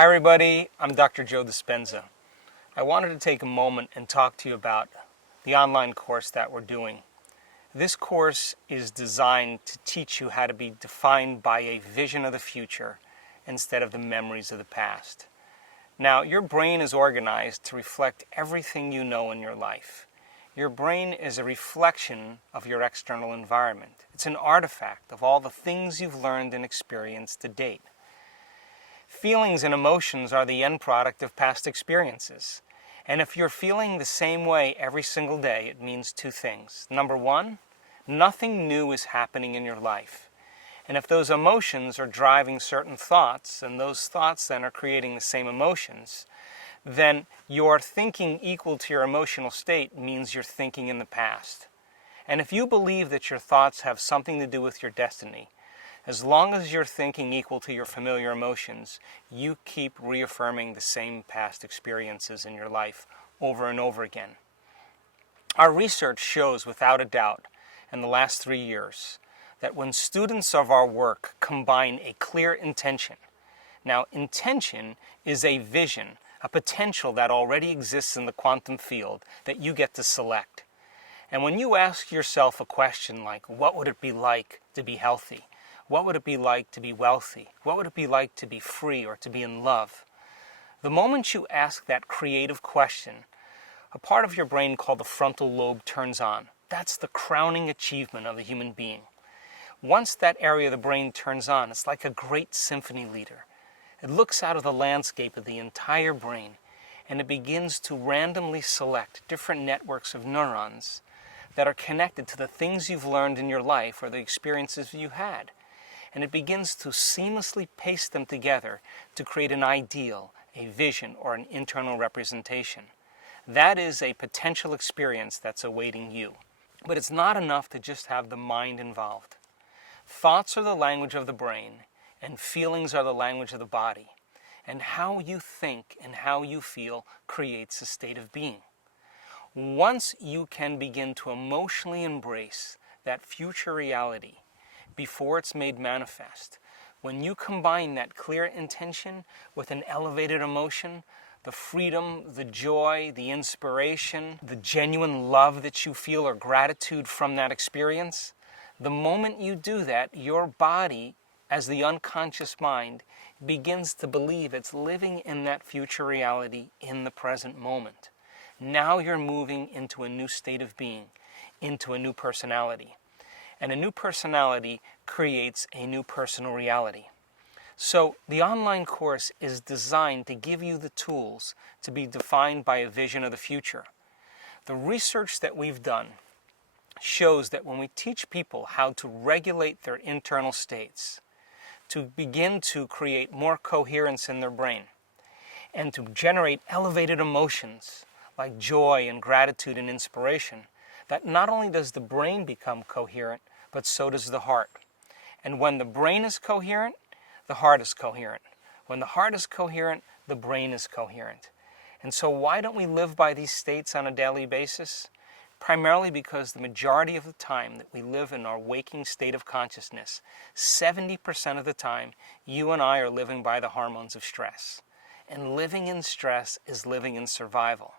Hi everybody, I'm Dr. Joe Dispenza. I wanted to take a moment and talk to you about the online course that we're doing. This course is designed to teach you how to be defined by a vision of the future instead of the memories of the past. Now, your brain is organized to reflect everything you know in your life. Your brain is a reflection of your external environment. It's an artifact of all the things you've learned and experienced to date. Feelings and emotions are the end product of past experiences. And if you're feeling the same way every single day, it means two things. Number one, nothing new is happening in your life. And if those emotions are driving certain thoughts, and those thoughts then are creating the same emotions, then your thinking equal to your emotional state means you're thinking in the past. And if you believe that your thoughts have something to do with your destiny, as long as you're thinking equal to your familiar emotions, you keep reaffirming the same past experiences in your life over and over again. Our research shows without a doubt in the last 3 years that when students of our work combine a clear intention, now intention is a vision, a potential that already exists in the quantum field that you get to select. And when you ask yourself a question like, what would it be like to be healthy? What would it be like to be wealthy? What would it be like to be free or to be in love? The moment you ask that creative question, a part of your brain called the frontal lobe turns on. That's the crowning achievement of the human being. Once that area of the brain turns on, it's like a great symphony leader. It looks out of the landscape of the entire brain, and it begins to randomly select different networks of neurons that are connected to the things you've learned in your life or the experiences you had. And it begins to seamlessly paste them together to create an ideal, a vision, or an internal representation. That is a potential experience that's awaiting you. But it's not enough to just have the mind involved. Thoughts are the language of the brain, and feelings are the language of the body. And how you think and how you feel creates a state of being. Once you can begin to emotionally embrace that future reality, before it's made manifest, when you combine that clear intention with an elevated emotion, the freedom, the joy, the inspiration, the genuine love that you feel or gratitude from that experience, the moment you do that, your body, as the unconscious mind, begins to believe it's living in that future reality in the present moment. Now you're moving into a new state of being, into a new personality. And a new personality creates a new personal reality. So the online course is designed to give you the tools to be defined by a vision of the future. The research that we've done shows that when we teach people how to regulate their internal states, to begin to create more coherence in their brain, and to generate elevated emotions like joy and gratitude and inspiration, that not only does the brain become coherent, but so does the heart. And when the brain is coherent, the heart is coherent. When the heart is coherent, the brain is coherent. And so why don't we live by these states on a daily basis? Primarily because the majority of the time that we live in our waking state of consciousness, 70% of the time, you and I are living by the hormones of stress. And living in stress is living in survival.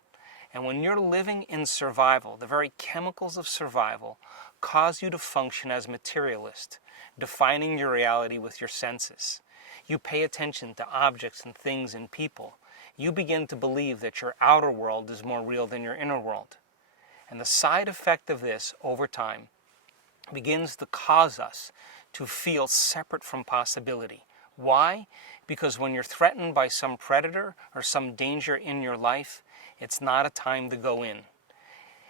And when you're living in survival, the very chemicals of survival cause you to function as materialist, defining your reality with your senses. You pay attention to objects and things and people. You begin to believe that your outer world is more real than your inner world. And the side effect of this, over time, begins to cause us to feel separate from possibility. Why? Because when you're threatened by some predator or some danger in your life, it's not a time to go in.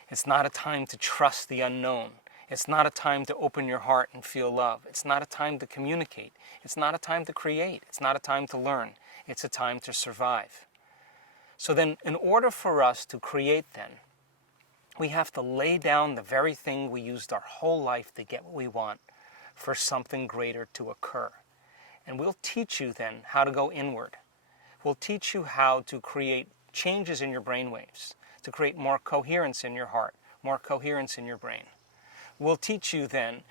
It's not a time to trust the unknown. It's not a time to open your heart and feel love. It's not a time to communicate. It's not a time to create. It's not a time to learn. It's a time to survive. So then, in order for us to create then, we have to lay down the very thing we used our whole life to get what we want for something greater to occur. And we'll teach you then how to go inward. We'll teach you how to create changes in your brainwaves, to create more coherence in your heart, more coherence in your brain. We'll teach you then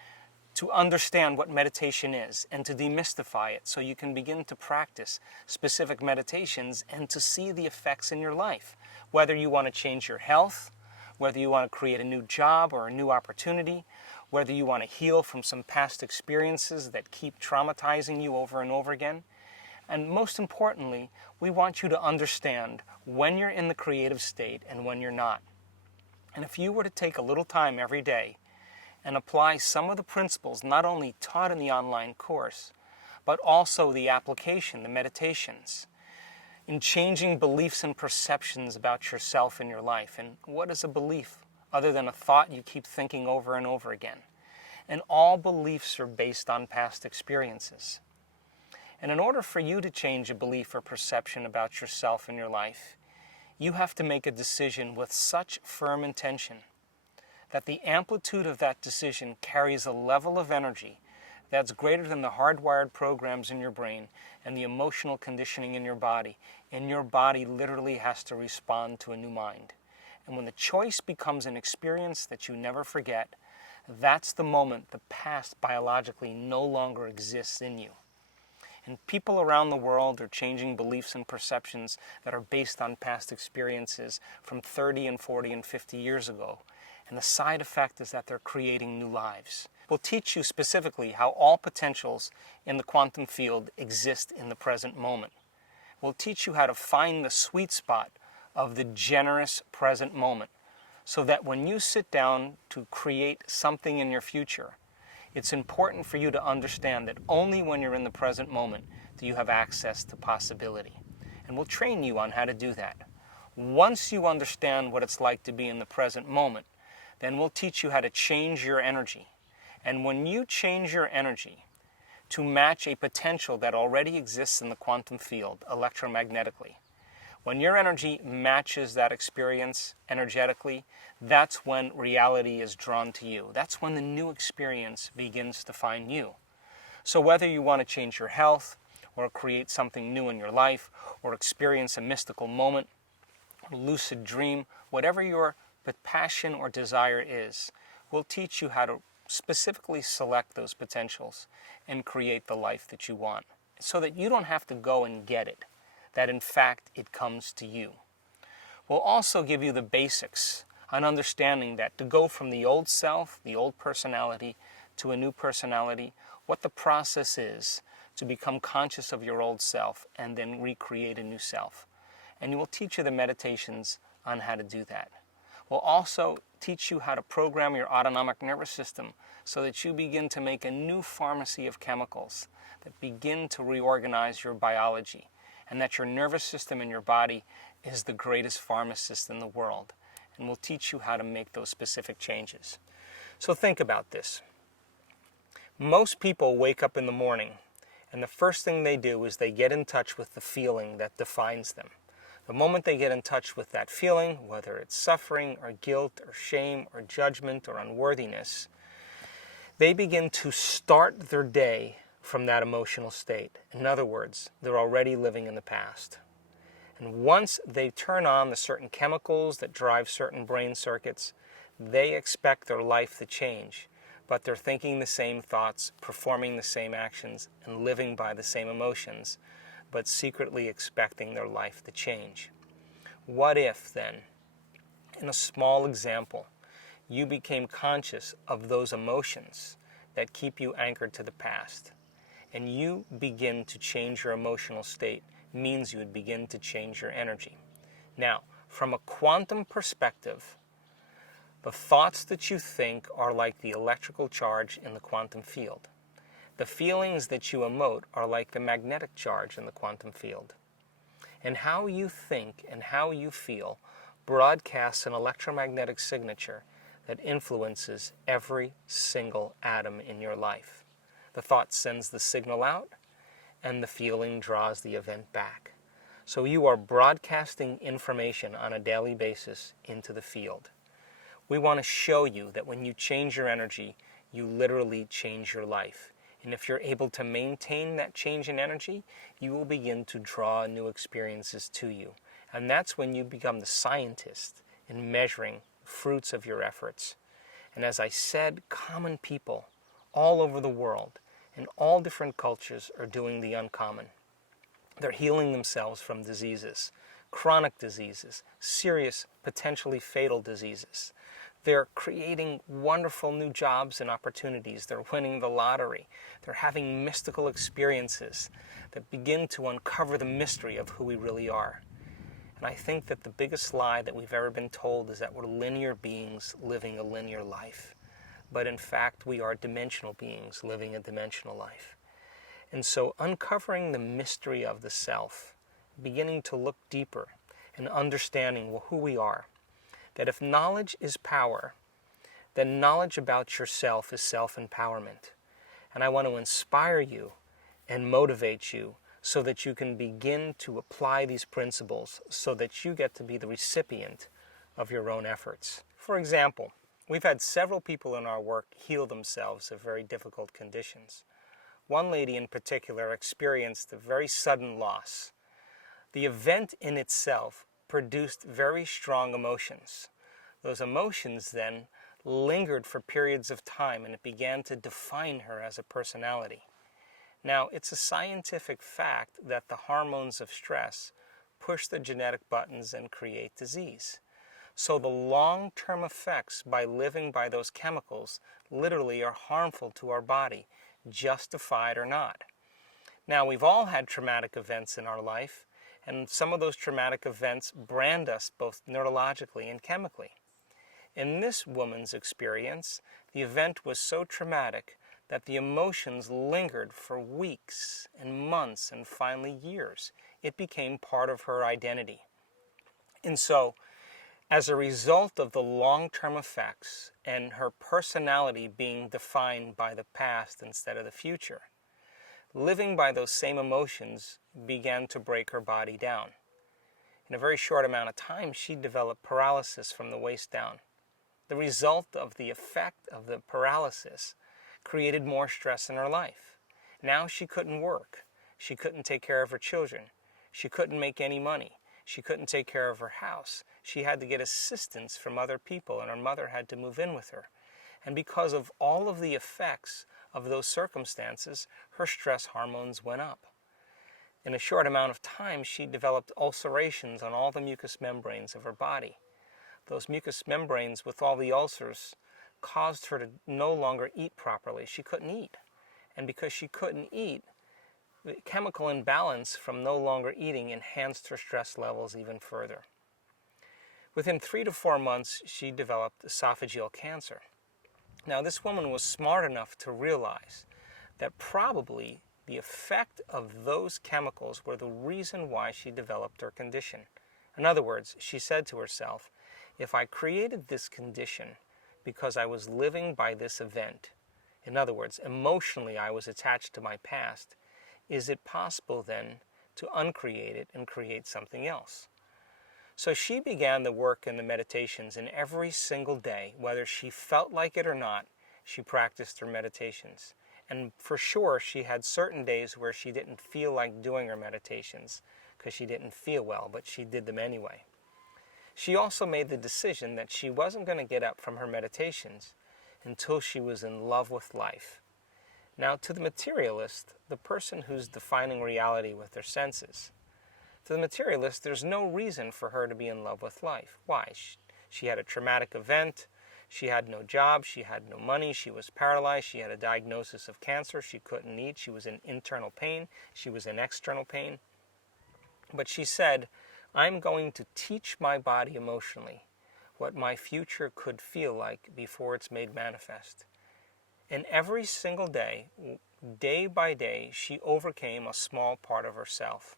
to understand what meditation is and to demystify it so you can begin to practice specific meditations and to see the effects in your life. Whether you want to change your health, whether you want to create a new job or a new opportunity, whether you want to heal from some past experiences that keep traumatizing you over and over again. And most importantly, we want you to understand when you're in the creative state and when you're not. And if you were to take a little time every day and apply some of the principles not only taught in the online course, but also the application, the meditations, in changing beliefs and perceptions about yourself and your life. And what is a belief other than a thought you keep thinking over and over again? And all beliefs are based on past experiences. And in order for you to change a belief or perception about yourself and your life, you have to make a decision with such firm intention that the amplitude of that decision carries a level of energy that's greater than the hardwired programs in your brain and the emotional conditioning in your body. And your body literally has to respond to a new mind. And when the choice becomes an experience that you never forget, that's the moment the past biologically no longer exists in you. And people around the world are changing beliefs and perceptions that are based on past experiences from 30 and 40 and 50 years ago. And the side effect is that they're creating new lives. We'll teach you specifically how all potentials in the quantum field exist in the present moment. We'll teach you how to find the sweet spot of the generous present moment so that when you sit down to create something in your future, it's important for you to understand that only when you're in the present moment do you have access to possibility. And we'll train you on how to do that. Once you understand what it's like to be in the present moment, then we'll teach you how to change your energy. And when you change your energy to match a potential that already exists in the quantum field electromagnetically, when your energy matches that experience energetically, that's when reality is drawn to you. That's when the new experience begins to find you. So whether you want to change your health, or create something new in your life, or experience a mystical moment, or lucid dream, whatever your passion or desire is, we'll teach you how to specifically select those potentials and create the life that you want, so that you don't have to go and get it, that in fact it comes to you. We'll also give you the basics on understanding that to go from the old self, the old personality, to a new personality, what the process is to become conscious of your old self and then recreate a new self. And we'll teach you the meditations on how to do that. We'll also teach you how to program your autonomic nervous system so that you begin to make a new pharmacy of chemicals that begin to reorganize your biology, and that your nervous system in your body is the greatest pharmacist in the world. And we'll teach you how to make those specific changes. So think about this. Most people wake up in the morning, and the first thing they do is they get in touch with the feeling that defines them. The moment they get in touch with that feeling, whether it's suffering or guilt or shame or judgment or unworthiness, they begin to start their day from that emotional state. In other words, they're already living in the past. And once they turn on the certain chemicals that drive certain brain circuits, they expect their life to change. But they're thinking the same thoughts, performing the same actions, and living by the same emotions, but secretly expecting their life to change. What if, then, in a small example, you became conscious of those emotions that keep you anchored to the past, and you begin to change your emotional state? Means you would begin to change your energy. Now, from a quantum perspective, the thoughts that you think are like the electrical charge in the quantum field. The feelings that you emote are like the magnetic charge in the quantum field. And how you think and how you feel broadcasts an electromagnetic signature that influences every single atom in your life. The thought sends the signal out, and the feeling draws the event back. So you are broadcasting information on a daily basis into the field. We want to show you that when you change your energy, you literally change your life. And if you're able to maintain that change in energy, you will begin to draw new experiences to you. And that's when you become the scientist in measuring fruits of your efforts. And as I said, common people all over the world, in all different cultures, are doing the uncommon. They're healing themselves from diseases, chronic diseases, serious, potentially fatal diseases. They're creating wonderful new jobs and opportunities. They're winning the lottery. They're having mystical experiences that begin to uncover the mystery of who we really are. And I think that the biggest lie that we've ever been told is that we're linear beings living a linear life. But in fact, we are dimensional beings living a dimensional life. And so uncovering the mystery of the self, beginning to look deeper and understanding who we are, that if knowledge is power, then knowledge about yourself is self-empowerment. And I want to inspire you and motivate you so that you can begin to apply these principles so that you get to be the recipient of your own efforts. For example, we've had several people in our work heal themselves of very difficult conditions. One lady in particular experienced a very sudden loss. The event in itself produced very strong emotions. Those emotions then lingered for periods of time, and it began to define her as a personality. Now, it's a scientific fact that the hormones of stress push the genetic buttons and create disease. So the long-term effects by living by those chemicals literally are harmful to our body, justified or not. Now, we've all had traumatic events in our life, and some of those traumatic events brand us both neurologically and chemically. In this woman's experience, the event was so traumatic that the emotions lingered for weeks and months and finally years. It became part of her identity. And so, as a result of the long-term effects and her personality being defined by the past instead of the future, living by those same emotions began to break her body down. In a very short amount of time, she developed paralysis from the waist down. The result of the effect of the paralysis created more stress in her life. Now she couldn't work. She couldn't take care of her children. She couldn't make any money. She couldn't take care of her house. She had to get assistance from other people, and her mother had to move in with her. And because of all of the effects of those circumstances, her stress hormones went up. In a short amount of time, she developed ulcerations on all the mucous membranes of her body. Those mucous membranes with all the ulcers caused her to no longer eat properly. She couldn't eat. And because she couldn't eat, the chemical imbalance from no longer eating enhanced her stress levels even further. Within 3 to 4 months, she developed esophageal cancer. Now, this woman was smart enough to realize that probably the effect of those chemicals were the reason why she developed her condition. In other words, she said to herself, if I created this condition because I was living by this event, in other words, emotionally I was attached to my past, is it possible then to uncreate it and create something else? So she began the work and the meditations, and every single day, whether she felt like it or not, she practiced her meditations. And for sure, she had certain days where she didn't feel like doing her meditations because she didn't feel well, but she did them anyway. She also made the decision that she wasn't going to get up from her meditations until she was in love with life. Now, to the materialist, the person who's defining reality with their senses, to the materialist, there's no reason for her to be in love with life. Why? She had a traumatic event. She had no job. She had no money. She was paralyzed. She had a diagnosis of cancer. She couldn't eat. She was in internal pain. She was in external pain. But she said, I'm going to teach my body emotionally what my future could feel like before it's made manifest. And every single day, day by day, she overcame a small part of herself.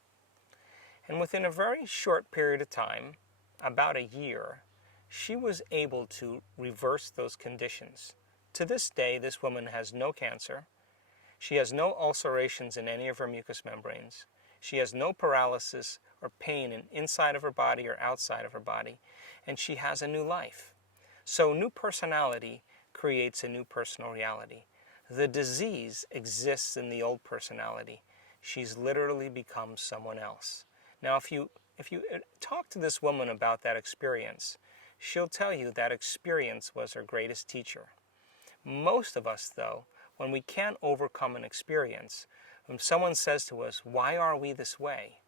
And within a very short period of time, about a year, she was able to reverse those conditions. To this day, this woman has no cancer. She has no ulcerations in any of her mucous membranes. She has no paralysis or pain inside of her body or outside of her body. And she has a new life. So new personality creates a new personal reality. The disease exists in the old personality. She's literally become someone else. Now, if you talk to this woman about that experience, she'll tell you that experience was her greatest teacher. Most of us, though, when we can't overcome an experience, when someone says to us, "Why are we this way?"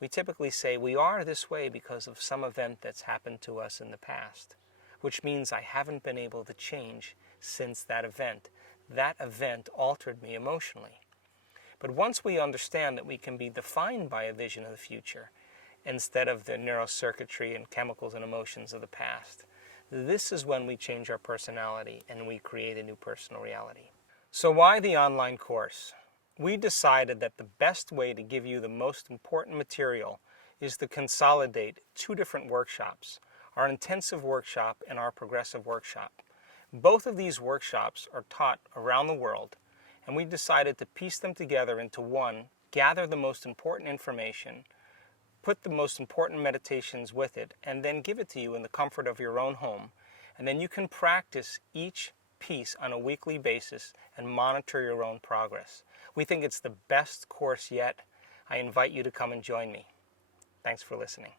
we typically say, "We are this way because of some event that's happened to us in the past," which means I haven't been able to change since that event. That event altered me emotionally. But once we understand that we can be defined by a vision of the future instead of the neurocircuitry and chemicals and emotions of the past, this is when we change our personality and we create a new personal reality. So why the online course? We decided that the best way to give you the most important material is to consolidate two different workshops, our intensive workshop and our progressive workshop. Both of these workshops are taught around the world, and we decided to piece them together into one, gather the most important information, put the most important meditations with it, and then give it to you in the comfort of your own home. And then you can practice each piece on a weekly basis and monitor your own progress. We think it's the best course yet. I invite you to come and join me. Thanks for listening.